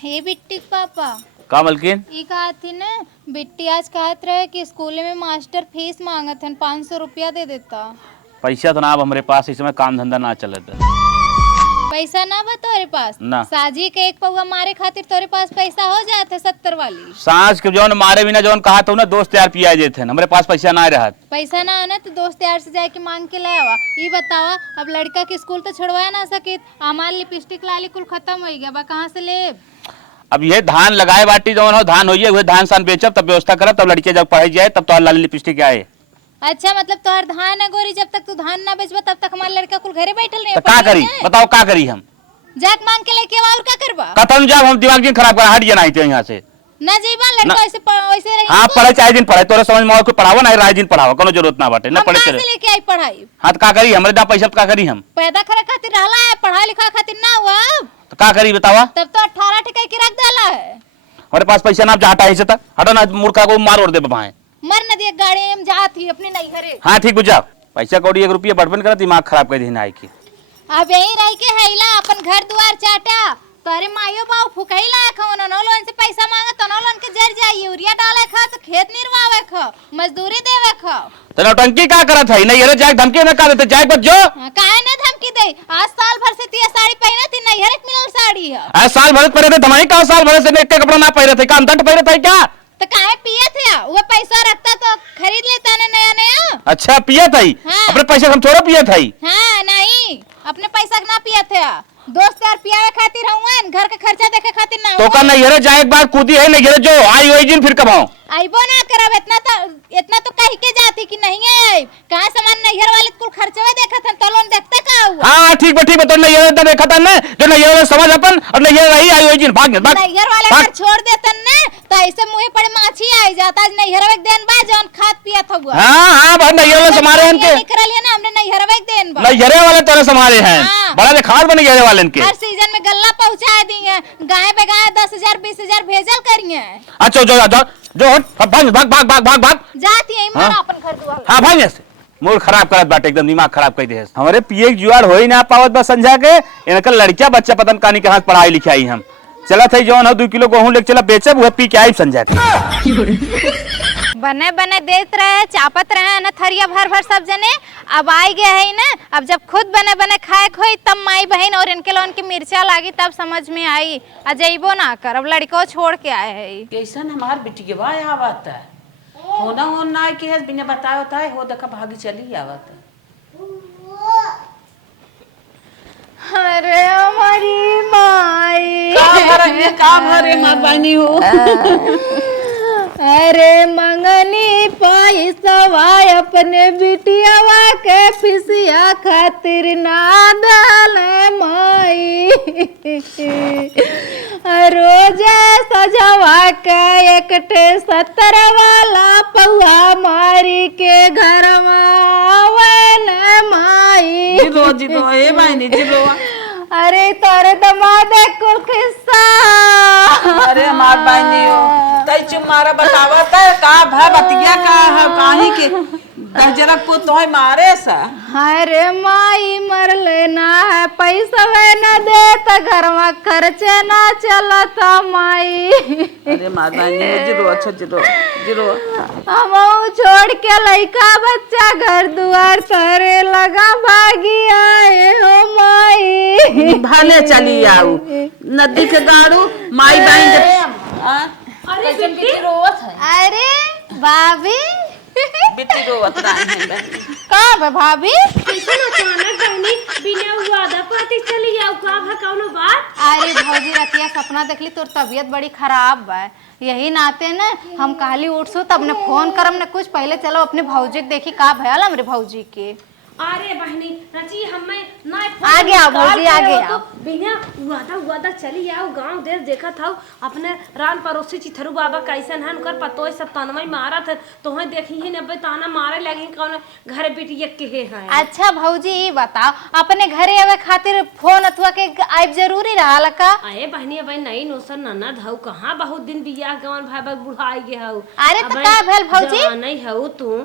हे बिट्टी पापा का मलकिन ये कहा थी ना बिट्टी आज कहत रहे कि स्कूल में मास्टर फीस मांगत हन 500 रुपया दे देता। पैसा तो ना अब हमारे पास इस समय काम धंधा ना चलत पैसा ना बा तोरे पास ना। साजी के एक पौवा मारे खातिर तोरे पास पैसा हो जाते 70 वाली। सांस के जौन मारे बिना जौन कहा तो ना दोस्त यार पिया जेथे हमारे पास पैसा ना रहा। पैसा ना आना तो दोस्त यार से जाके मांग के ले आवा। ये बतावा अब लड़का के स्कूल तो छुड़वाया ना सके हमार लिपस्टिक लाली कुल खत्म हो गया बा कहाँ से ले। अब ये धान लगाए बाटी जौन हो धान होइए हुए धान सान बेचब तब व्यवस्था करब तब लड़के जब पढ़े जाए तब तो लाली लिपस्टिक आए। अच्छा मतलब तोहर धान है गोरी जब तक तू धान ना बेचबा तब तक हमारा लड़का कुल घरे बैठल रहे। तो का करी बताओ का करी हम जाक मांग के लेके आवा और का करबा। खत्म जब हम दिमाग दिन खराब कर हट जाना ही यहाँ से ना जीवन लड़का ऐसे रही। हाँ पढ़े चाहे दिन पढ़े तोरे समझ में कोई पढ़ावा ना राय दिन पढ़ावा कोनो जरूरत ना बाटे ना पढ़े चले लेके आई पढ़ाई। हाँ तो का करी हमारे दा पैसा का करी हम पैदा करे खातिर रहला है पढ़ा लिखा खातिर ना हुआ तो का करी बतावा। तब तो 18 ठेके की रख डाला है। हमारे पास पैसा ना जहाँ हटा से हटो ना मूर्खा को मार और दे बाएं मर न दिए गाड़ी में जात ही अपनी नहीं घरे। हाँ ठीक बुझा पैसा कौड़ी 1 रुपया बड़बन कर दिमाग खराब कर देना आई की। अब यही रह के हैला अपन घर द्वार चाटा तोरे मायो बाऊ फुकैला खो न लोन से पैसा मांगे तो न लोन के जर जाई यूरिया डाले खा तो खेत निर्वावे खा मजदूरी देवे खा तो नौटंकी का करत है नहीं अरे जाए धमकी ना का देते जाए बच जो काहे ना धमकी दे आज साल भर से तिया साड़ी पहने थी नहीं हर एक मिलल साड़ी है। आज साल भर पहले थे धमाई का साल भर से एक कपड़ा ना पहने थे का अंदर पहने थे क्या तो काहे पिए थे वो पैसा रखता तो खरीद लेता ने नया नया। अच्छा पिया था हाँ। अपने पैसे हम थोड़ा पिया था हाँ नहीं अपने पैसा ना पिया थे दोस्त यार पियावे खातिर हवन घर का खर्चा देखे खातिर ना तो का नहीं हरे जाए एक बार कूदी है नहीं हरे जो आई वही दिन फिर कब आऊं आइबो ना करब इतना तो कह के जाती कि नहीं है कहां सामान नैहर वाले कुल खर्चवा देखत हन तो लोन देखते का हुआ। हां ठीक तो नहीं हरे देखा था ना जो नहीं हरे समझ अपन और नहीं रही आई वही दिन भाग नैहर वाले घर छोड़ देतन ना तो ऐसे मुंह पड़े माछी आई जाता आज नैहर एक दिन बा जौन खाद पियत हुआ। हां भाई नहीं हरे समारे हैं के निकल लिया ना हमने नैहर एक दिन बा नहीं हरे वाले तोरे समारे हैं बड़ा ने खाद बन गए वाले इनके हर सीजन में गल्ला पहुंचा दिए गाय पे गाय 10,000 20,000 भेजल करिए। अच्छा जो भाग भाग भाग भाग भाग भाग जाती है मां अपन घर दुआर। हां भाग ऐसे मूड खराब करत बाटे एकदम दिमाग खराब कर दे हमारे पिए जुआड़ हो ही ना पावत बस समझा के इनका लड़किया बच्चा पतन कहानी के हाथ पढ़ाई लिखाई हम चला थे जौन हो 2 किलो गेहूं लेके चला बेचब वो पी के आई समझा बने बने देत रहे चापत रहे न थरिया भर भर सब जने अब आई गए है ना अब जब खुद बने बने खाए खोई तब माई बहन और इनके लोन की मिर्चा लागी तब समझ में आई अजइबो ना कर अब लड़को छोड़ के आए है कैसन हमार बेटी के भाई आवत है होना होना के है बिना बताए होता है हो देखा भागी चली आवत है। अरे हमारी माई का भरे मार बानी हो अरे मंगनी पैसवा अपने बिटियावा के फिसिया खातिर ना डाले माई रोज सजवा के एक 70 वाला पौआ मारी के घर में माई जिरो ए बानी जिरो अरे तोरे दमाद कुल किस्सा अरे हमार बानी हो तई चुप मारा बतावत है का भा बतिया का है काहे के गजरा को तोय मारे सा। अरे माई मर लेना है पैसा वे न दे त घर में खर्चे ना चलता माई। अरे मार बानी जिरो अच्छा जिरो जिरो हम छोड़ के लइका बच्चा घर दुआर तोरे लगा भागी आए हो माई भले चली आऊ नदी के गाड़ू माई बहन अरे बिट्टी रोवत है। अरे भाभी बिट्टी रोवत रही है का बे भाभी कैसे अचानक बहनी बिना वादा पाती चली जाऊ का भा कौनो बात। अरे भौजी रतिया सपना देखली तोर तबीयत बड़ी खराब बा यही नाते न हम कहली उठसू तब ने फोन करम न कुछ पहले चलो अपने भौजी के देखी का भयल हमरे भौजी के। अरे बहनी रची हमें ना आ गया भौजी आ गया बिना वादा चली आओ गांव देर देखा था अपने रान पड़ोसी चिथरू बाबा कैसन हन कर पतोय सब तनमई मारा थे तोहे देखी ही नब्बे ताना मारे लगी कौन घर बेटी के है। अच्छा भौजी ये बताओ अपने घरे आवे खातिर फोन अथवा के आइब जरूरी रहल का। अरे बहनी अब नई नोसर ननद हऊ कहां बहुत दिन बियाह गवन भाई बक बुढ़ाई गे हऊ। अरे तो का भेल भौजी नहीं हऊ तू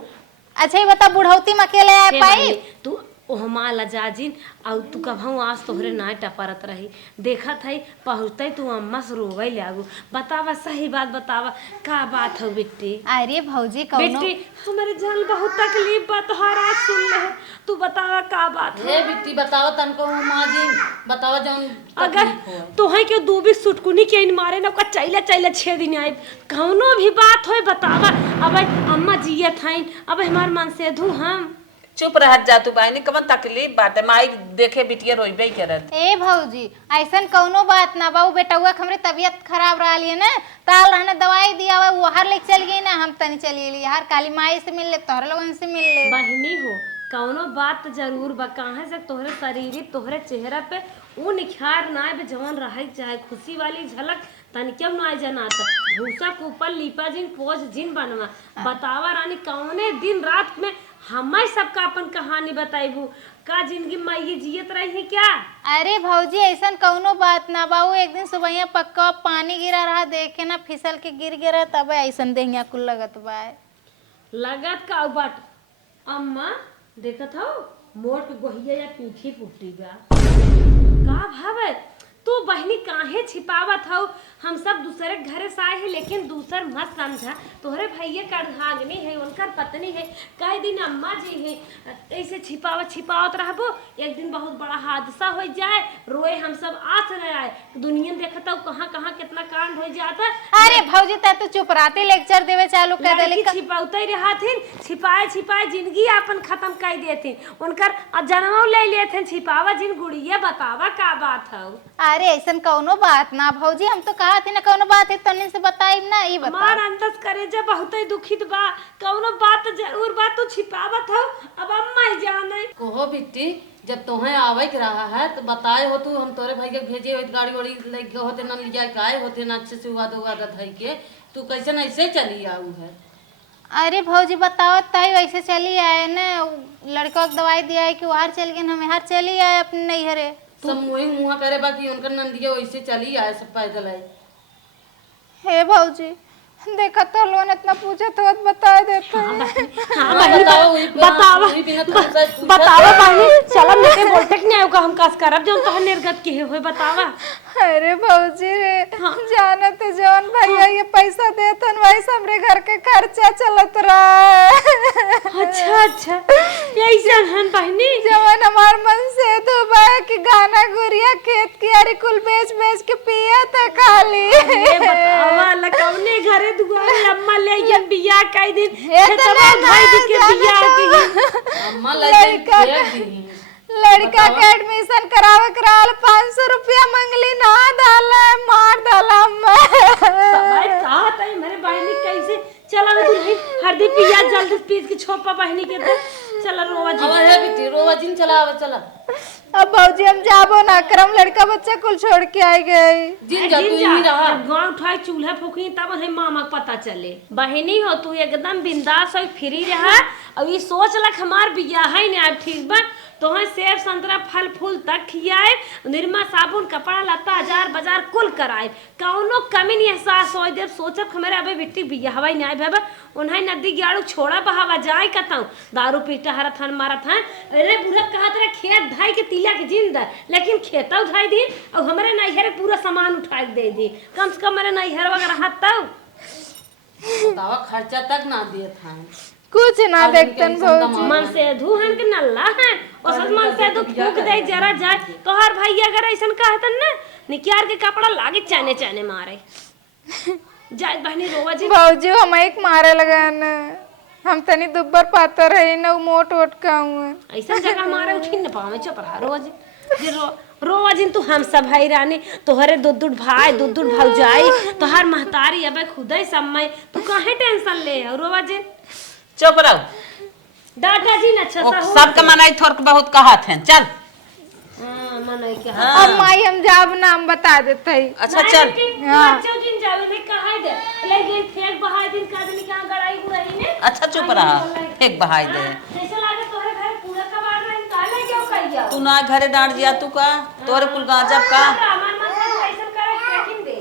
अच्छा ये बता बुढ़ौती में अकेले आ पाई तू ओहमा लजाजिन और तू कभू आज तोहरे ना टपरत रही देखत है पहुँचते तू अम्मा से रोवे लागू। बतावा सही बात बतावा का बात हो बिट्टी। अरे भौजी कौनो बेटी हमारे जान बहुत तकलीफ बा तोहरा सुन ले तू बतावा का बात है। हे बिट्टी बताओ तनको माँ जी बताओ जौन अगर तकलीफ हो। तोहे के दू भी सुटकुनी के इन मारे ना का चैले चैले 6 दिन आए कौनो भी बात होए बतावा। अब अम्मा जियत हईन अब हमार मन से धू हम चुप रह जा तू बहनी कवन तकलीफ बात है माई देखे बिटिया रोइबे करत। ए भौजी ऐसन कौनो बात ना बाऊ बेटुआ हमरे तबीयत खराब रही है ना ताल रहने दवाई दिया हुआ वो हर लेके चल गई ना हम तनी चली ली हर काली माई से मिल ले तोहर लोगन से मिल ले। बहनी हो कौनो बात जरूर बा कहाँ से तोहरे शरीर तोहरे चेहरा पे वो निखार ना है जवन रहे चाहे खुशी वाली झलक तनिकम ना जनाता भूसा के ऊपर लिपा जिन पोज जिन बनवा। बतावा रानी कौने दिन रात में हमें सबका अपन कहानी बताइबू का जिंदगी माई जियत रही है क्या। अरे भौजी ऐसन कौनो बात ना बाऊ एक दिन सुबह पक्का पानी गिरा रहा देखे ना फिसल के गिर गिरा तब ऐसन देहिया कुल लगत बा लगत का बाट अम्मा देखत हो मोर के गोहिया या पीछे पुट्टी बा का भावे तू बहनी काहे छिपावत हो। हम सब दूसरे घरे से आए हैं लेकिन दूसर मत समझा तोहरे भैया का अर्धांगिनी है उनकर पत्नी है कई दिन अम्मा जी है ऐसे छिपावत रहबो एक दिन बहुत बड़ा हादसा हो जाए रोए हम सब आस न आए दुनिया देखता हो कहाँ कहाँ कितना कांड हो जाता। अरे भौजी तू चुप रहते लेक्चर देवे चालू कर देली छिपाते रहथिन छिपाए छिपाए जिंदगी अपन खत्म कर देथिन उनकर जन्म ले लेथिन छिपावा जिन गुड़िया बतावा का बात हो। अरे ऐसन कौनो बात ना भौजी हम तो कहा थी ना कौनो बात है तने से बताइब ना ई बता। हमार अंदर करे जब बहुत ही दुखित बा कौनो बात जरूर बात तो छिपावत हो अब अम्मा ही जाने कहो बिट्टी जब तोहे आवे के रहा है तो बताए हो तू हम तोरे भाई के भेजे हो गाड़ी वाड़ी लेके होते ना लिया के आए होते ना अच्छे से हुआ धई के तू कैसे न ऐसे चली आऊ है। अरे भौजी बताओ तय वैसे चली आए ना लड़का को दवाई दिया है कि वहां चल गए हम हर चली आए अपने नैहरे सब मुही मुहा करे बाकी उनकर नंदिया वैसे चली आए सब पैदल आए। हे भौजी देखा तो लोन इतना पूछे तो बता देते बतावा बहनी चला मेरे बोलते नहीं आएगा हम कास करब जो तो निर्गत के हुए बतावा। अरे भौजी रे जाना तो जौन भैया ये पैसा देतन वैसे हमरे घर के खर्चा चलत रहा। अच्छा ऐसा हन बहनी जवन हमार मन से दुबा कि गाना गुड़िया खेत की अरे कुल बेच बेच के पिया था खाली। बतावा लकवने घरे दुआरे अम्मा ले गई बिया कई दिन इतना भाई दी के बिया की अम्मा लड़का लड़का के एडमिशन करावे कराल 500 रुपया मंगली ना डाला मार डाला अम्मा। समय कहा तई मेरे बहनी कैसे चला तू हरदी पिया जल्दी पीस के छोपा बहनी के तो चला रोवा जी अब है बिट्टी रोवा जिन चला अब चला अब भौजी हम जाबो ना करम लड़का बच्चा कुल छोड़ के आई गई जिन जा तू ही रहा गांव उठाई चूल्हा फूकी तब है मामा पता चले बहनी हो तू एकदम बिंदास हो फ्री रहा अब ये सोच लक हमार बिया है ना अब ठीक बा तोहे सेब संतरा फल फूल तक खियाए निरमा साबुन कपड़ा लत्ता हजार बाजार कुल कराए कौनो कमी नहीं एहसास हो देव सोचब हमारे अबे बिट्टी बिया हवाई नहीं भेबा उन्हें नदी गाड़ू छोड़ा बहावा जाए कताऊ दारू पीटा हरत हन मारत हन अरे बुढ़ा कहा तेरा खेत धाई के तिला के जिंदा लेकिन खेता उठाई दी और हमारे नैहर पूरा सामान उठा दे दी कम से कम मेरे नैहर वगैरह हाथ तब बतावा खर्चा तक ना दिए था कुछ ना देखतन भौजी मन से धुहन के नल्ला है और सब मन से तो फूक दे जरा जाए तो हर भाई अगर ऐसा कहतन ना निकियार के कपड़ा लागे चाने चाने मारे जाए बहनी रोवा जी भौजी हम एक मारे लगन हम तनी दुब्बर पातर है न मोट वोट का हूं ऐसा जगह मारे उठी न पावे चुप रहा रोज जे रोवा जिन तू हम सब भाई रानी तोहरे दूध भाई दूध भौजाई तोहर महतारी अबे खुदे समय तू काहे टेंशन ले रोवा जिन चुप रहो डाटा जी न अच्छा सा हो सबके मनाई थोड़ के बहुत कहत हैं चल हां मनाई के अब माई हम जाब नाम बता देते है अच्छा चल बच्चों दिन जावे में कहां दे लेकिन फेंक बहाई दिन का दिन कहां गड़ाई गुड़ाई ने अच्छा चुप रहा फेंक बहाई दे ऐसा लागे तोहरे घर पूरा कबाड़ रही काले क्यों कहिया तू ना घरे डांट जिया तू का तोरे कुल गाजब का हमार मन से कैसे करे पैकिंग दे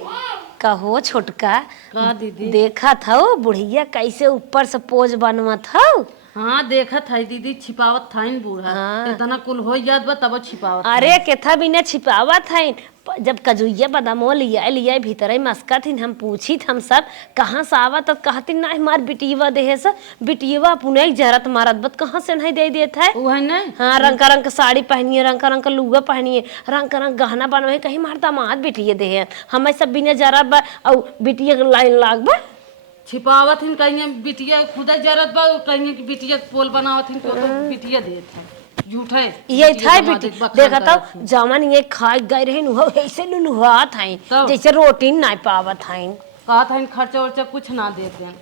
कहो छोटका का दीदी देखा था बुढ़िया कैसे ऊपर से पोज बनवा था हाँ देखत है दीदी छिपावत था इन बूढ़ा इतना कुल हो जात बा तब छिपावत अरे केथा बिना छिपावत है। जब कजुइया बदामो लिया भीतर ही मस्का थी हम पूछी हम सब कहाँ से आवत तो कहती ना हमार बिटियवा देहे से बिटियवा पुणे जरत मारत बत कहाँ से नहीं दे देत है वो है ना। हाँ रंग का रंग साड़ी पहनिए रंग का रंग लुगा पहनिए रंग का रंग गहना बनवे कहीं मार दामाद बिटिया देहे हमें सब बिना जरत बा और बिटिया के लाइन लाग बा छिपावत हिन कहीं बिटिया खुदा जरत बा कहीं कि बिटिया पोल बनावत हिन तो बिटिया देत है झूठ है ये था बिटी देखा तो जमन ये खाए गए रहे नु ऐसे लुलुहा था जैसे रोटी नहीं पावत था कहा था खर्चा वर्चा कुछ ना देते हैं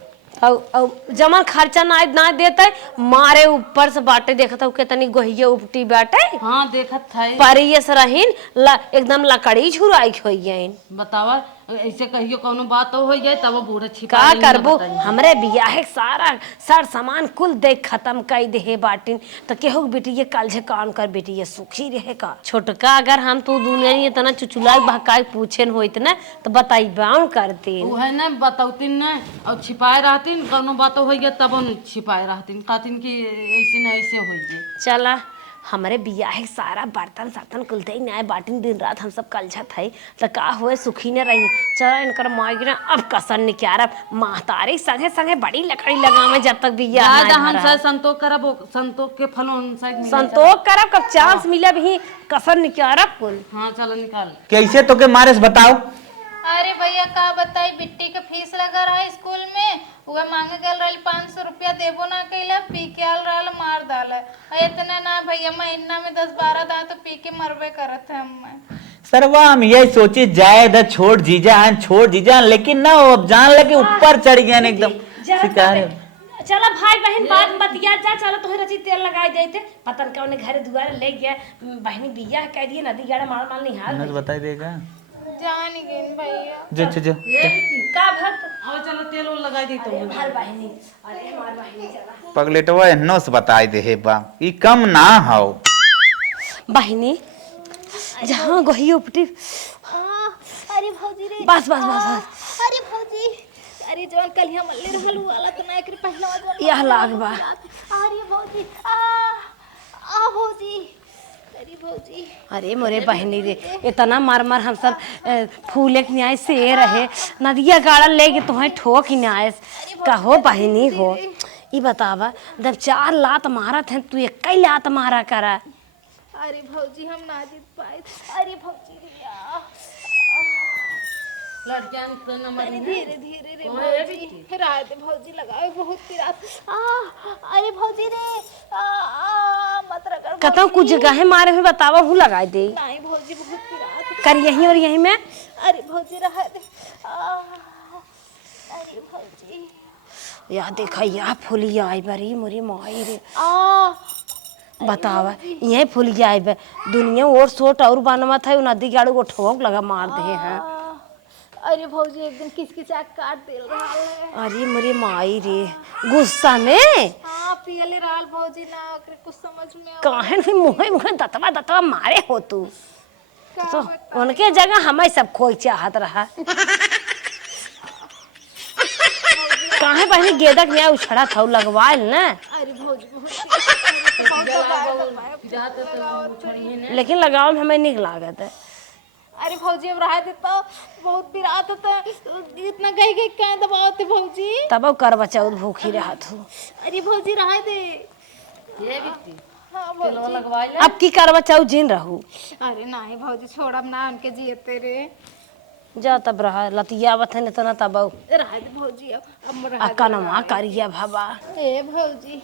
और जमन खर्चा ना देते मारे ऊपर से बाटे देखा था कितनी गोहिया उपटी बाटे हाँ देखत था परिये से रहीन एकदम लकड़ी झुराई होइयन बतावा ऐसे कहियो कोनो बात हो जाए तब बूढ़ा छिपा का करबो हमरे बियाह सारा सर सामान कुल देख खत्म कर दे बाटिन तो केहू बेटी ये कल से काम कर बेटी ये सुखी रहे का छोटका अगर हम तू दुनिया इतना चुचुला बहकाई पूछे होइत ना तो बताई बाउन करती वो है ना बताउतिन ना और छिपाए रहतीन कोनो बात हो गया तब छिपाए रहतीन कहतीन कि ऐसे ना ऐसे हो जाए चला हमारे बियाह सारा बर्तन सर्तन कुल दे नए बाटिन दिन रात हम सब कलछत है तो का हुए सुखी ने रही चला इनकर मायगिना अब कसन निकारा महतारी संगे संगे बड़ी लकड़ी लगावे जब तक बियाह ज्यादा हम से संतोष करब संतोष के फल संतोष करब कब चांस मिले भी कसन निकारा कुल हाँ चलो निकाल कैसे तो के मारे से बताओ। अरे भैया का बताई बिट्टी के फीस लगा रहा है स्कूल में वह मांगे गल रही 500 रुपया देबो ना कैला पी के आल रहा मार डाला इतना ना भैया महीना में 10-12 दांत तो पी के मरबे करत है हम सरवा हम ये सोचे जाए द छोड़ जीजा लेकिन ना अब जान लगे ऊपर चढ़ गया एकदम शिकार चला भाई बहन बात बतिया जा चलो तोहरे रची तेल लगाई देते पतन कौन घरे दुआरे ले गया बहनी बियाह कह दिए नदी गाड़ा मार निहाल बताई देगा जान गए भैया जो का भक्त आओ चलो तेल उल लगाई दी तो हमार बहनी अरे हमार बहनी चला पगलेटवा एनो से बताई दे हे बा ई कम ना हो बहनी जहाँ गोही उपटी अरे भौजी रे बस बस बस बस अरे भौजी अरे जवन कलिया मल्ले रहल वाला तो ना कर पहला जवन यह लाग बा अरे भौजी आ भौजी अरे भौजी अरे मोरे बहनी रे इतना मार मार हम सब फूले के न्याय से रहे नदिया गाड़ा लेके तुम्हें ठोक न्याय कहो बहनी हो ये बतावा जब 4 लात मारा थे तू एक कई लात मारा करा अरे भौजी हम ना जीत पाए अरे भौजी लड़कियां तो नंबर धीरे धीरे रे भौजी रात भौजी लगाए बहुत पिरात अरे भौजी रे मत रगड़ कतौ कुछ जगह मारे हुए बतावा हूँ लगा दे नहीं भौजी बहुत पिरात कर यहीं और यहीं में अरे भौजी रहा दे अरे भौजी या देखा या फुलिया आई बरी मोरी माई रे बतावा ये फुलिया आई बे दुनिया और सोट और बनवा था नदी गाड़ू को ठोक लगा मार दे हैं अरे भौजी एक दिन किसकी चाक काट दिल रहा है अरे मोरी माई रे गुस्सा में हाँ पियले रहल भौजी ना ओकरे कुछ समझ में काहे नहीं मुहे दतवा मारे हो तू तो उनके जगह हमें सब कोई चाहत रहा काहे पहले गेदा के उछड़ा था लगवाल ना अरे भौजी लेकिन लगाव में हमें निक लागत है अरे भौजी अब रहा दे तो बहुत पिरात होता इतना गई गई क्या दबावते भौजी तब कर बच्चा भूखी रहा तू अरे भौजी रहा दे ये बिट्टी हाँ भौजी लगवाई अब की कर बच्चा जिन रहू अरे नहीं भौजी छोड़ब ना उनके जियते रे जा तब रहा लतिया बथन इतना तब रहा दे भौजी अब रहा कनमा करिया भाबा ए भौजी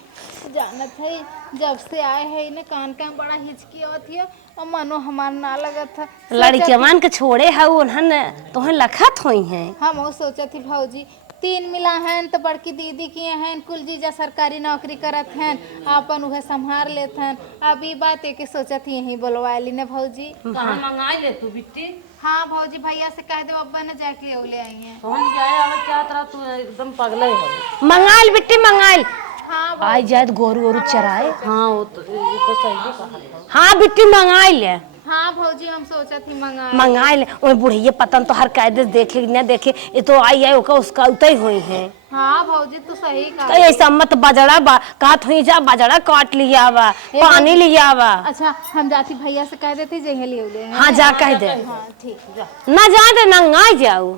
जानत है जब से आए है ने कान का बड़ा हिचकी होती है और मनो हमार ना लगत था लड़कियन के छोड़े है उन्हन तोहन लखत होई है हम वो सोचा थी भौजी 3 मिला हैं तो बड़की दीदी किए हैं कुल जीजा सरकारी नौकरी करत हैं अपन उहे संभार लेत हैं अभी बात एक सोचा थी यही बोलवा ली ने भौजी कहाँ मंगाई ले तू बिट्टी हाँ भौजी भैया से कह दो अब्बा ने जाके ले आई हैं कौन जाए अब क्या तरह तू एकदम पगले हो मंगाइल बिट्टी मंगाइल हाँ आई जाए गोरू गोरू चराए हाँ वो तो सही कहा हाँ बिट्टी मंगाइल हाँ भौजी हम सोचा थी मंगा मंगा ले ओए बुढ़िया पतन तो हर कायदे देखे न देखे ये तो आई है ओका उसका उतई हुई है। हाँ भौजी तो सही कहा। तो ऐसा मत बजड़ा काट हुई जा बजड़ा काट लिया बा पानी लिया बा। अच्छा हम जाती भैया से कह देती जहे ले ले। हाँ जा कह दे। हाँ ठीक जा। ना जा दे नंगा जाऊ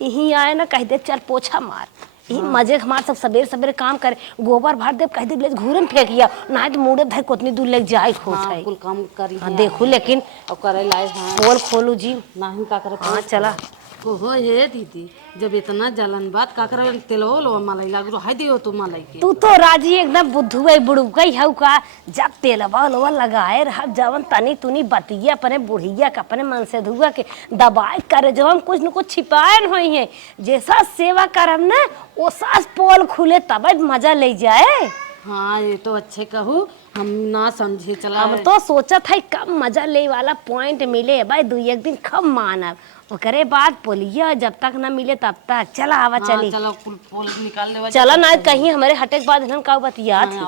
यही आए ना कह दे चल पोछा मार यही मजे हमारे सब सवेरे सवेरे काम करे गोबर भर दे कह दे घूरे में फेंकिया ना तो मुड़े भाई कितनी दूर लेके जाए खोत है कुल काम करी हाँ देखू लेकिन और करे लाए हाँ पोल खोलू जी नहीं का करे हाँ चला हो हे दीदी जब इतना जलन बात का करे तेलो लो मलाई लागो हाय दियो तू मलाई के तू तो राजी एकदम बुद्धू गई बुड़ू गई हऊ का जब तेलवा लोवा लगाए रहा जवन तनी तुनी बतिया अपने बुढ़िया के अपने मन से धुआ के दबाए करे जो हम कुछ न कुछ छिपाए न होई है जैसा सेवा करम ना वो सास पोल खुले तब मजा ले जाए। हाँ ये तो अच्छे कहू हम ना समझे चला हम तो सोचा था कब मजा ले वाला पॉइंट मिले भाई दू एक दिन कब मानब ओकरे बाद बोलिए जब तक ना मिले तब तक चला आवा चली चलो कुल पोल निकाल ले चला ना कहीं हमारे हटे के बाद हम का बतिया थी।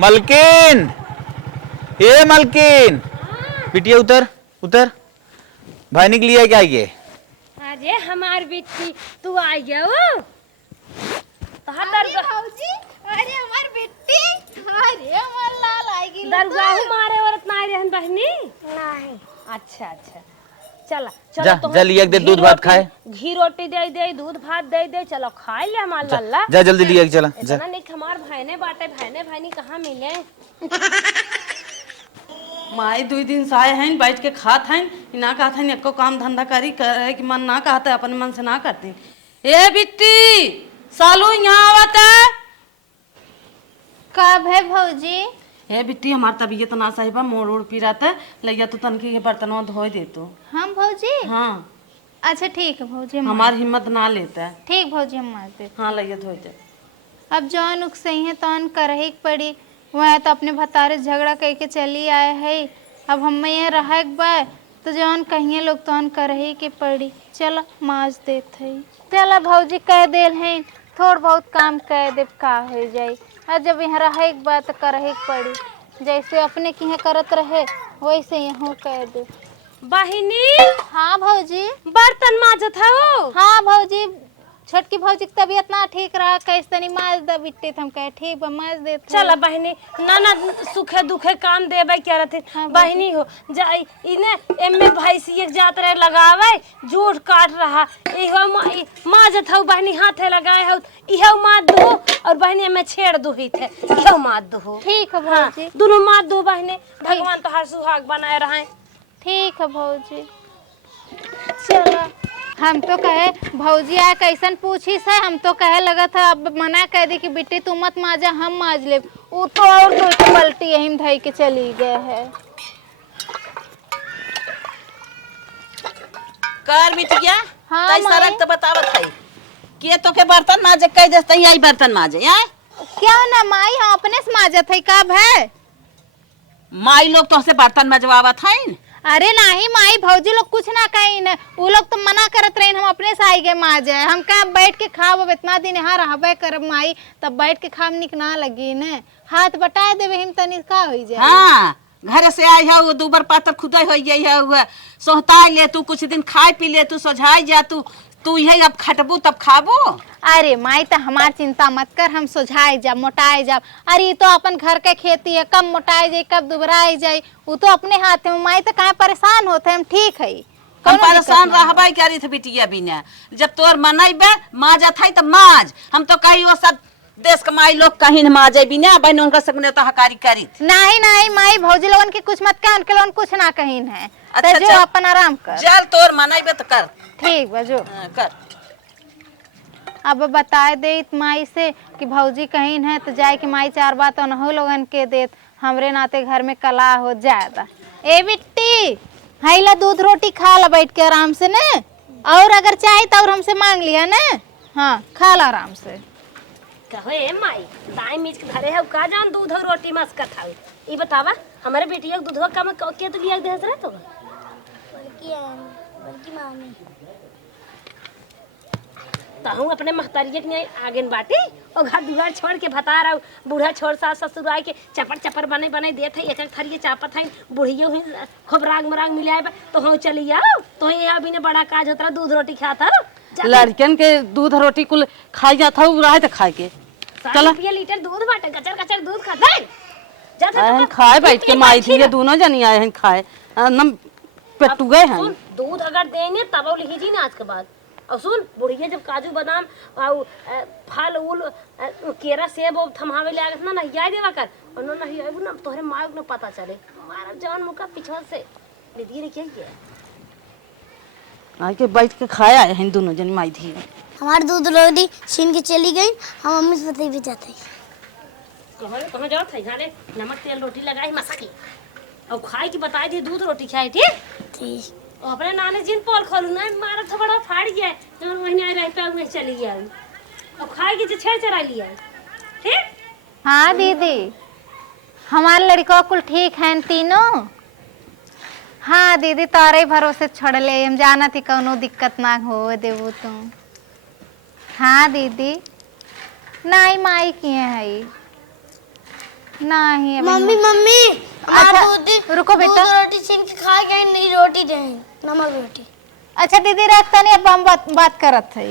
मलकिन ए मलकिन बिटिया उतर उतर भाई निकली है क्या ये? अरे हमार बेटी तू आ गया हो भौजी अरे हमार बेटी अरे हमार लाल आएगी दरगाह मारे औरत ना रहन बहनी नहीं। अच्छा अच्छा चला जा चलो जा लिया के दे दूध भात खाए घी रोटी दे दे दूध भात दे दे चलो खाए ले हमार लल्ला जा जल्दी लिया के चला जा इतना नहीं हमार भाईने बाटे भाईने कहाँ मिले माई 2 दिन से आए हैं बैठ के खात हैं ना कहते हैं एको काम धंधा करी करे कि मन ना कहते अपने मन से ना करती। ए बिट्टी सालू यहाँ आवत है कब है भौजी? ए बिट्टी हमार तबीयत ना सही बा मोड़ उड़ पीरात है लैया तू तनकी बर्तनवा धोए दे तू। हम भौजी हाँ अच्छा ठीक है भौजी हम हमार हिम्मत ना लेता है। ठीक भौजी हम मार देते। हाँ लैया धोए दे। अब जौन उक सही है तौन करही के पड़ी वह तो अपने भतारे झगड़ा कह के चली आए है अब हम यहाँ रह बा तो जौन कहिए लोग तौन करही के पड़ी चलो माज देत है चलो भौजी कह देल है थोड़ बहुत काम कह दे का हो जाई और जब यहाँ रहे के बाद तो करही के पड़ी जैसे अपने की करत रहे वैसे यहाँ कह दे। बहिनी हाँ भौजी बर्तन माजत हो। हाँ भौजी छोटकी भौजी की तबीयत ना ठीक रहा कैसे तनी माज द बिट्टे हम कहे ठीक बा माज दे चला बहिनी ना ना सुखे दुखे काम देवे क्या रहते हाँ, बहिनी हो जाई इने एमे भैंसी एक जात रहे लगावे जोड़ काट रहा इहो माजत हो बहिनी हाथे लगाए हो इहो मात दो और बहिनी में छेड़ दो ही थे इहो मात दो ठीक है भौजी दोनों मात दो बहिनी भगवान तो हर सुहाग बनाए रहे। ठीक है भौजी चलो हम तो कहे भौजी आ कैसन पूछी से हम तो कहे लगा था अब मना कह दी कि बेटी तू मत माजा हम माज ले वो तो और दो पलटी यहीं धई के चली गए है। कर बिटिया हाँ, तई माई। सरक तो बतावत है के तो के बर्तन माजे कह दे तई आई बर्तन माजे हैं क्या ना माई हम अपने से माजत है कब है माई लोग तो से बर्तन मजवावत हैं। अरे नहीं माई भौजी लोग कुछ ना कहीं न वो लोग तो मना करत रहे हम अपने से आई गए माजे हम कहा बैठ के खाब अब इतना दिन यहाँ रहबे करब माई तब बैठ के खाब निक ना लगी न हाथ बटा देवे हम तनी का हो जाए। हाँ घर से आई है वो दूबर पातर खुदा हो गई है वो सोहता ले तू कुछ दिन खाए पी ले तू सोझाई जा तू यही अब खटबू तब खाबू। अरे माई तो हमार चिंता मत कर हम सुझाए जा मोटाए जा अरे ये तो अपन घर के खेती है कब मोटाए जाए कब दुबराए जाए वो तो अपने हाथ में माई तो कहाँ परेशान होते हम ठीक है हम परेशान रहबे करी थे बिटिया बिना जब तोर मनैबे माजत है तो माज हम तो कही वो सब देश कमाई लोग कहीं माजे बिना बहन उनका सकने तो हकारी करी नहीं नहीं माई भौजी लोगन की कुछ मत कह उनके लोगन कुछ ना कहीं है अच्छा, तो जो चल। अपन आराम कर चल तोर मनैबे तो कर ठीक बजो कर। अब बताए दे माई से कि भौजी कहीं है तो जाए कि माई 4 बात अनहो लोगन के देत हमरे नाते घर में कला हो जाएगा। ए बिट्टी हाइला दूध रोटी खा ला बैठ के आराम से ने और अगर चाहे तो और हमसे मांग लिया ने हाँ खा ला आराम से। कहो ए माई दाई मीच के धरे है का जान दूध और रोटी मस का था ई बतावा हमारे बेटिया के दूधवा का में के तो लिया देस रहे तो बल्कि मामी तहु अपने महतारिये के नहीं आगे बाटी और घर दुआर छोड़ के भता रहा बूढ़ा छोड़ सास ससुर आए के चपर चपर बने बने देत है एक एक थरिये चापत है बुढ़ियो हुई खूब राग मराग मिलाए तो हम चली आओ तो यहाँ अभी ने बड़ा काज होता दूध रोटी खाता लड़कन के दूध रोटी कुल खाई जाता हूँ रहा तो खाए के चलो लीटर दूध बाटे कचर कचर दूध खाता है खाए बैठ के माई थी दोनों जनी आए हैं खाए नम पेटू गए हैं दूध अगर देंगे तब वो लिखी जी ना आज के बाद और सुन बुढ़िया जब काजू बादाम और फल उल केरा सेब थमावे ले आगत ना नहीं देवा कर और ना नहीं आएबू ना तोहरे माँ को पता चले हमारा जवान मुका पिछवा से दीदी ने क्या किया आके के बैठ के खाए आए हैं दोनों जनी माई थी हमारे दूध रोटी छीन के चली गई हम मम्मी से बताई भी जाते कहाँ जाओ थे घाटे नमक तेल रोटी लगाई मसाकी और खाई की बताई थी दूध रोटी खाई ठीक और अपने नाने जिन पोल खोलू ना मारा था बड़ा फाड़ गया जब महीने आए रहते हुए चली गया और खाई की छेड़ चढ़ा लिया ठीक। हाँ दीदी हमारे लड़का कुल ठीक है तीनों। हाँ दीदी तारे भरोसे छोड़ ले हम जाना थी कोनो दिक्कत ना हो देवो तुम। हाँ दीदी नहीं माई किए है नहीं मम्मी मम्मी अच्छा, रुको बेटा दूध रोटी छीन के खा गई नहीं रोटी दे नमक रोटी। अच्छा दीदी रखता नहीं अब हम बात करत है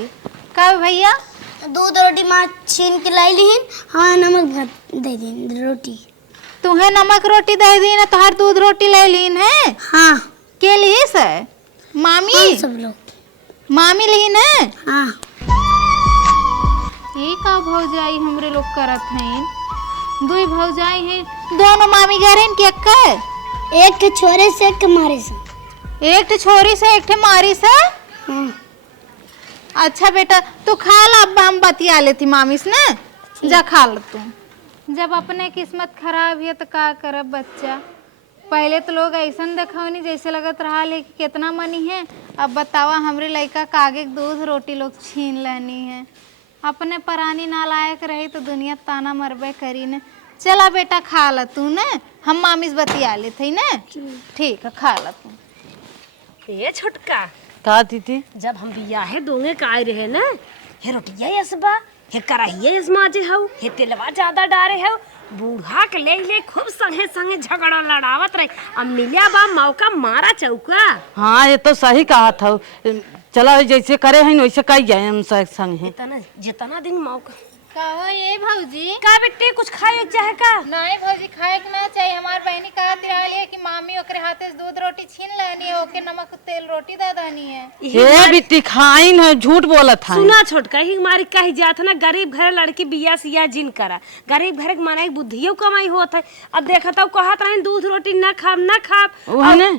कब भैया दूध रोटी माँ छीन के लाई लीन हमारा नमक भात दे दी रोटी तुम्हें नमक रोटी दे दी ना तुहार दूध रोटी ले लीन है। हाँ के लिए से मामी सब लोग मामी लीन है। हाँ ये का भौजाई हमरे लोग करत हैं दुई भौजाई हैं दोनों मामी घर हैं कि अक्का है एक के छोरे से एक के मारे से एक ठे छोरी से एक ठे मारी से। हाँ अच्छा बेटा तू खा ला अब हम बतिया लेती मामी से ना जा खा लो तू। जब अपने किस्मत खराब है तो का करब बच्चा पहले तो लोग ऐसा देखा जैसे लगत रहा ले कि कितना मनी है अब बतावा हमरे लड़का कागे दूध रोटी लोग छीन लेनी है अपने परानी नालायक रही तो दुनिया ताना मरबे करी ने। चला बेटा खा ला तू ने हम मामी से बतिया ले थे ना ठीक है खा ला तू। ये छोटका का दीदी जब हम बियाहे दोंगे का आए रहे ना हे रोटिया यसबा हे कराहिए यसमा जे हऊ हे तेलवा ज्यादा डारे हऊ बूढ़ा के ले खूब संगे संगे झगड़ा लड़ावत रहे अब मिलिया बा मौका मारा चौका। हाँ ये तो सही कहा था चला जैसे करे हैं वैसे कही जाए हम संग है जितना दिन मौका कहो ये भौजी का बेटे कुछ खाए चाहे का नहीं भौजी खाए के ना चाहिए हमार बहनी कहा तिराली है कि मामी ओकरे हाथे से दूध रोटी छीन लेनी है ओके नमक तेल रोटी दे देनी है। ये बिट्टी खाई न झूठ बोला था सुना छोटका ही हमारी कही जात ना गरीब घर लड़की बिया सिया जिन करा गरीब घर के माने बुद्धियों कमाई होत है अब देखा तो कहत रहे दूध रोटी ना खाब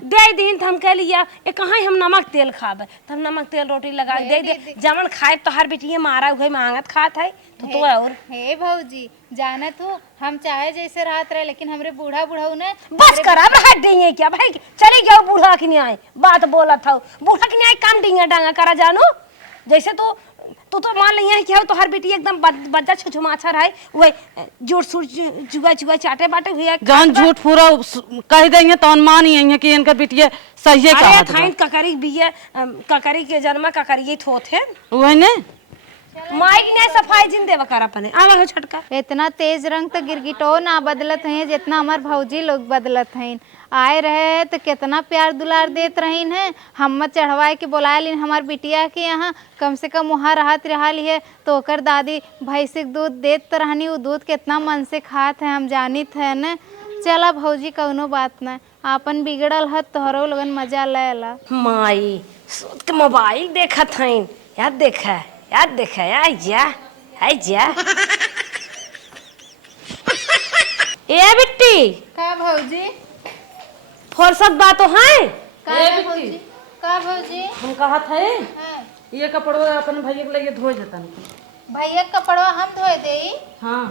दे दिन हम कह लिया ये कहाँ हम नमक तेल खाब तब नमक तेल रोटी लगा दे जमन खाए तो हर बेटी मारा हुए मांगत खात है तो और हे भौजी जानत हो हम चाहे जैसे रात रहे लेकिन हमरे बूढ़ा बूढ़ा ने बस करा हट देंगे क्या भाई चले जाओ बूढ़ा की न्याय बात बोला था बूढ़ा की न्याय काम डिंगा डांगा करा जानो जैसे तू तो मान लिया है कि तो हर बेटी एकदम बच्चा छुछुमाछा रहे वो जोर सुर जुगा जुगा चाटे बाटे हुए जहां झूठ पूरा कह देंगे तो मान ही है कि इनका बेटिया सही है कहा था ककरी बिया ककरी के जन्मा ककरी थोथ है वही ने माइक ने सफाई जिन देवा करा पने आवा हो छटका इतना तेज रंग तो गिरगिटो ना बदलत है जितना हमार भौजी लोग बदलत हैं आए रहे तो कितना प्यार दुलार देत रही है हम चढ़वाए के बुलाए लीन हमार बिटिया के यहाँ कम से कम वहाँ रहत रहा ली है तो ओकर दादी भैंसी दूध देत तो रहनी वो दूध कितना मन से खात है हम जानित है न। चला भौजी कौनो बात न आपन बिगड़ल है तोहरो लोगन मजा ले ला माई सोच के मोबाइल देखत हईन याद देखा आई जा ए बिट्टी का भौजी फुर्सत बातो है का भौजी हम कहा थे हाँ। ये कपड़वा अपन भैया के लिए धोए जतन भैया कपड़वा हम धोए दे। हाँ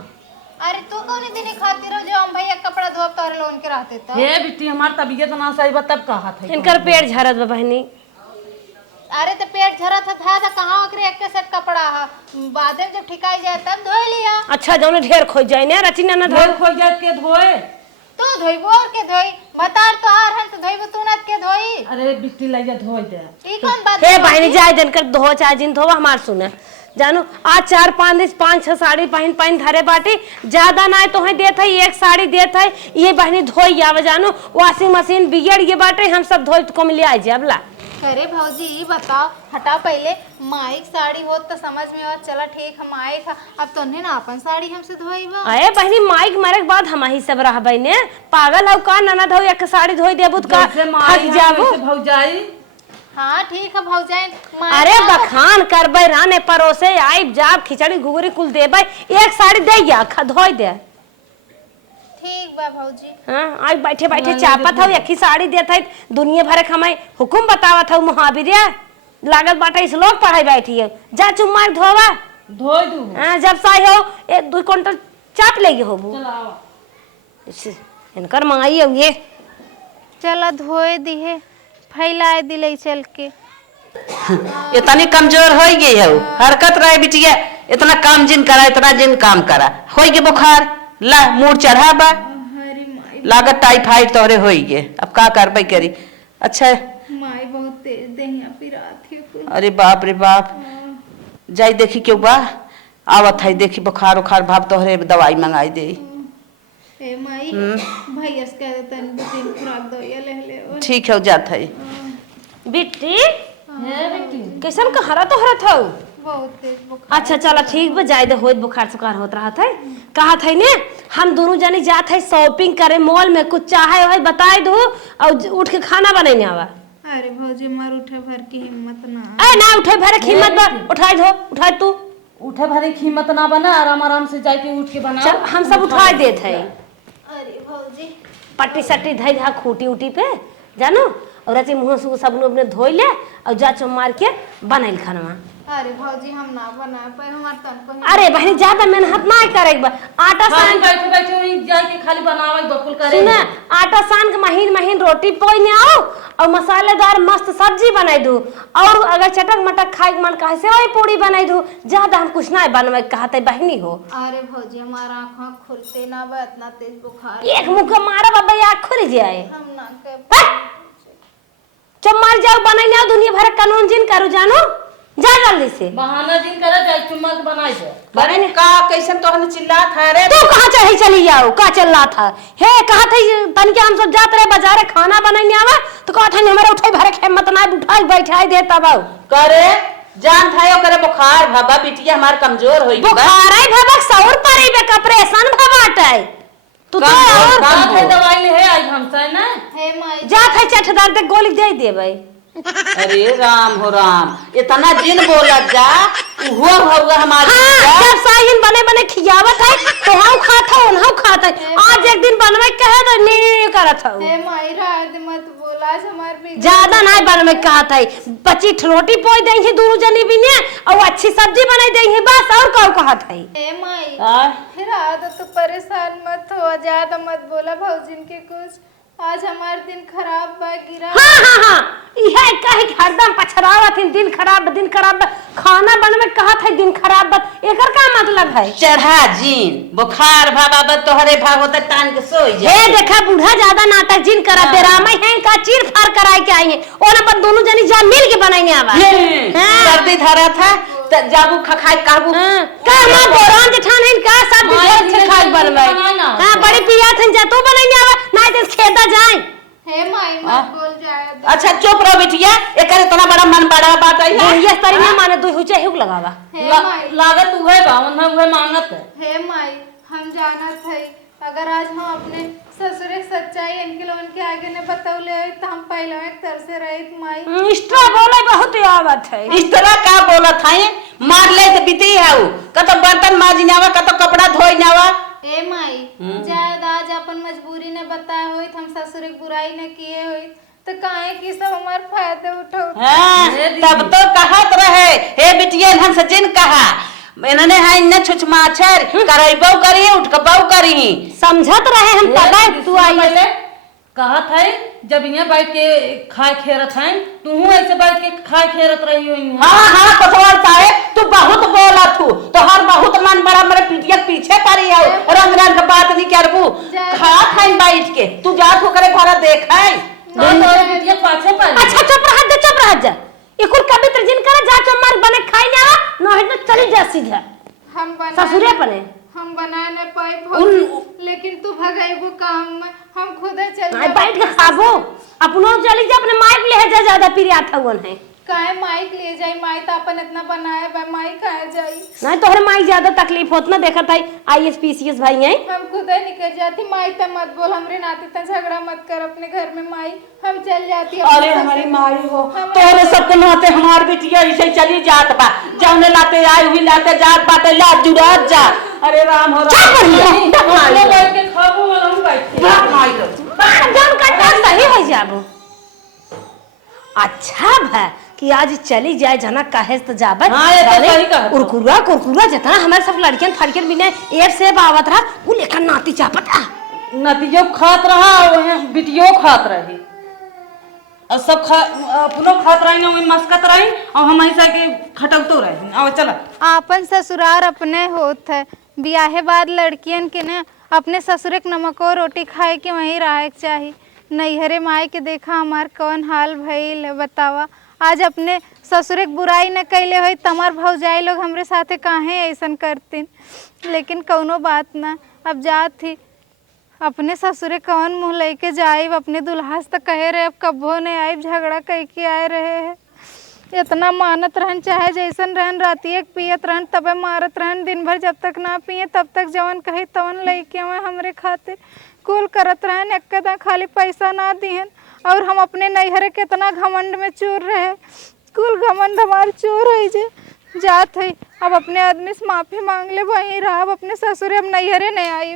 अरे तू कौन दिन खातिर जो हम भैया कपड़ा धोब तोरे लोन के रहते तो हे बिट्टी हमार तबीयत ना सही बा तब कहा था इनकर पेट झरत बा बहनी अरे तो पेट झरत था तो कहाँ ओकरे एक सेट कपड़ा है बाद में जब ठिकाई जाए तब धोए लिया। अच्छा जौने ढेर खोज जाए ना रची ना धोए खोज जात के धोए तू धोइबो और के धोई बतार तो हार हन तो धोइबो तू ना के धोई। अरे बिट्टी लइया धोई दे ई कौन बात हे बहनी जाए दिन कर धो चाहे जिन धोवा हमार सुने जानो आज 4-5 दिन 5-6 साड़ी पहन धरे बाटी, ज्यादा ना तो है देत है, एक साड़ी देत है, ये बहनी धोई आवे जानो, वॉशिंग मशीन बिगड़ गए बाटे, हम सब धोई को मिले आ जाबला। अरे भौजी ये बताओ, हटा पहले माइक साड़ी हो तो समझ में और चला ठीक हम आए था, अब तो ना अपन साड़ी हमसे धोई बा। अरे बहनी माइक मरे के बाद हम ही सब रहबै ने, पागल हो का ननद हो एक साड़ी धोई देबू त का थक जाबू। भौजाई हाँ ठीक है भौजाई। अरे बखान करबै राने परोसे आइब जाब खिचड़ी घुगरी कुल देबै, एक साड़ी दे या धोई दे। ठीक बा भौजी। हाँ आज बैठे बैठे चापत हो एक ही साड़ी देत है, दुनिया भर के हमें हुकुम बतावत हो महावीर लागत बाटे श्लोक पढ़ाई बैठी है, जा चुम्मा धोवा धोई दू। हाँ जब साई हो 1-2 क्विंटल चाप लेगी हो इनकर मंगाई हो ये चला धोए दिहे फैलाए दिले चल के। इतनी कमजोर हो गई है, हरकत रहे बिटिया, इतना काम जिन करा, इतना जिन काम करा, हो गए बुखार, ला मूड चढ़ा बा, लागत टाइफाइड तोहरे हो गए, अब का करबे करी। अच्छा माई बहुत तेज देहिया पिरात है। अरे बाप रे बाप, जाई देखी क्यों बा आवत है, देखी बुखार उखार भाव तोहरे दवाई मंगाई दे। ए माई भैया से कह देता है 2-3 खुराक दो ये ले ले। ठीक है जात है। बिट्टी कैसन कहरा तो हरत हो? बहुत तेज बुखार। अच्छा चला ठीक बा, जाए दे होत बुखार सुखार होत रहा था, कहा था ने हम दोनों जनी जात है शॉपिंग करे मॉल में, कुछ चाहे हो बताए दो और उठ के खाना बनाने आवा। अरे भौजी मार उठे भर की हिम्मत ना। ए ना उठे भर की हिम्मत बा, उठाई दो उठाई तू। उठे भरे की हिम्मत ना बना, आराम आराम से जाके उठ के बनाओ। चल हम सब उठाई देत है। अरे भौजी पट्टी सट्टी धई धा खूटी उटी पे जानो, और अति मुंह से सब अपने धोई ले और जा चो मार के बनाइल खाना। अरे भौजी हम ना बना पाए, हमार तन को। अरे बहनी ज्यादा मेहनत ना करे, आटा सान बैठे बैठे वहीं जाके खाली बनावे बकुल करे। सुना आटा सान के महीन महीन रोटी पोइने आओ और मसालेदार मस्त सब्जी बनाई दू, और अगर चटक मटक खाए मन कहे से वही पूरी बनाई दू, ज्यादा हम कुछ ना बनवे कहते बहनी हो। अरे भौजी हमारा आँखों खुलते ना बा, इतना तेज बुखार। एक मुख मारा बाबा आँख खुल जाए, हम ना के जब मर जाओ बनाई ना दुनिया भर कानून जिन करू जानो, जा जल्दी से। बहाना जिन करे जाए चुम्मा के बनाई दे। बहन का कैसन तोहने चिल्लात है रे? तू कहाँ चढ़ी चली जाओ, का चल रहा था? हे कहा था तन के हम सब जाते रहे बाजारे खाना बनाने आवा, तो कहा था हमारे उठे भरे हिम्मत ना उठाई बैठाई देता बाऊ करे जान थायो करे बुखार भाबा बिटिया हमार कमजोर होई बा। बुखार आई भबक सौर परे बे कपरेशन भबाट है तू तो और बात है दवाई ले है आज हमसे ना। हे माई जा थे चटदार दे गोली दे देबै। अरे राम हो राम, इतना जिन बोलत जा हुआ होगा हमारे। हाँ, जब साहिन बने बने खियावत है तो हम खाता हूं हम खाता है, आज एक दिन बनवे कहे तो नहीं करत हूं। हे माई रात मत बोला, आज हमार भी ज्यादा नहीं बनवे कहत है, बची रोटी पोई देंगे दोनों जनी भी ने और अच्छी सब्जी बनाई देंगे बस, और कहो कहत है। हे माई आ? फिर आदत तो परेशान मत हो, ज्यादा मत बोला भौजिन के कुछ, आज हमार दिन खराब बा गिरा। हाँ हाँ हाँ यह कहे हरदम पछरावत है, दिन खराब बा, खाना बनवे कहत है दिन खराब बा, एकर का मतलब है? चढ़ा जीन बुखार भाबा बा तोहरे भाव होता तान के सोई जा। हे देखा बूढ़ा ज्यादा नाटक जिन करा बेरामई है का चीर फाड़ कराए के आएंगे, और अपन दोनों जनी जा मिल के बनाएंगे आवा। सर्दी धरा था त जाबू खखाई काबू का मां बोरान जेठान है का सब घर से खाए बनवे। हां बड़ी पिया थन जा तू बनाएंगे आवा, ना तो खेता जाए। हे माई मत बोल जाए। अच्छा चुप रहो बिटिया, एकर इतना बड़ा मन बड़ा बात है। ये तरी ना माने दो हुचे हुक लगावा। हे माई लागत उहे बा उन्हें मांगत है। हे माई हम जानत है, अगर आज हम अपने ससुर के सच्चाई इनके लोगन के आगे ने बतौले तो हम पहले एक तरह से रहित माई। इस तरह बोले बहुत आवत है। इस तरह का बोलत है, मार ले तो बिती है उ, कतो बर्तन माजी नावा, कतो कपड़ा धोई नावा। ए माई जायद आज अपन मजबूरी ने बताया होई, हम ससुर की बुराई ने किए होई तो काहे की सब हमार फायदे उठो। हां तब तो कहत रहे हे बिटिया इन्हन से जिन कहा इन्होंने है इन्ने छुछमाछर करैबो करी उठ के बौ करी समझत रहे हम तब तू आई पहले कहत है जब यहाँ बैठ के खाए खेरत है, तू ऐसे बैठ के खाए खेरत रही हो। हां हां कोतवाल साहब तू बहुत बोला तू, तो हर बहुत मन बड़ा मेरे पिटिया पीछे पड़ी है, रंग रंग के बात नहीं करबू, खात है बैठ के तू जात हो करे घर देख है बिटिया पाछे पड़ी। अच्छा चुप रह जा, चुप रह जा। इकुल कभी जिन करे जा चो मार बने खाई ना, नहीं तो चले चल जा सीधा हम ससुरे पने हम बना न पाई भौजी, लेकिन तू भगाइबो काम में, हम खुदे चल नहीं बैठ के खाबो अपनो चली जा अपने माइक ले जा ज्यादा पिरियात हुन है काहे माइक ले जाई, माई तो अपन इतना बनाए बा, माई काहे जाई। नहीं तोहरे माई ज्यादा तकलीफ होत ना देखत है आईएएस पीसीएस भाई है हम खुदे निकल जाती, माई तो मत बोल, हमरे नाते तो झगड़ा मत कर अपने घर में माई, हम चल जाती। अरे हमारी माई हो तोरे सबके नाते हमार बिटिया ऐसे चली जात बा, जौने लाते आई हुई लाते जात बाटे ला जुड़त जा। अरे राम हो राम बैठ के खाबो हम बैठ के माई लो जान काटा सही हो जाबो। अच्छा भा कि आज चली जाए जना कहे तो जाबे। हाँ, ये तो सही कहत हो। कुरकुरा जितना हमारे सब लड़कियन फड़कियन बिने एक से बावत रहा वो लेकर नाती चापत आ नतियो खात रहा वही बिटियो खात रही और सब अपनो खात रही ना मस्कत रही और हम ऐसा के खटकतो रही। आओ चला आपन ससुरार अपने होत है, बियाहे बाद लड़कियन के ने अपने ससुरे के नमको रोटी खाए के वहीं रहे के चाहिए। नैहरे माई के देखा हमार कौन हाल भइल बतावा, आज अपने ससुरे के बुराई न कैले हो तमार भौजाई लोग हमरे साथे काहे ऐसन करतीन, लेकिन कौनो बात ना, अब जात थी अपने ससुरे कौन मुँह लेके जाए, अपने दुल्हास तो कहे रहे अब कब्बो नहीं आई, झगड़ा कह के आए रहे है। इतना मानत रहन चाहे जैसन रहन, राती एक पियत रहन तबे मारत रहन, दिन भर जब तक ना पिए तब तक जवन कही तवन लेके आवे हमरे खातिर, कुल करत रहन, एकदम खाली पैसा ना दिहन। और हम अपने नैहरे कितना घमंड में चूर रहे, कुल घमंड हमार चोर है जे जात है। अब अपने आदमी से माफी मांग ले वहीं रहा, अब अपने ससुरे अब नैहरे नहीं आई।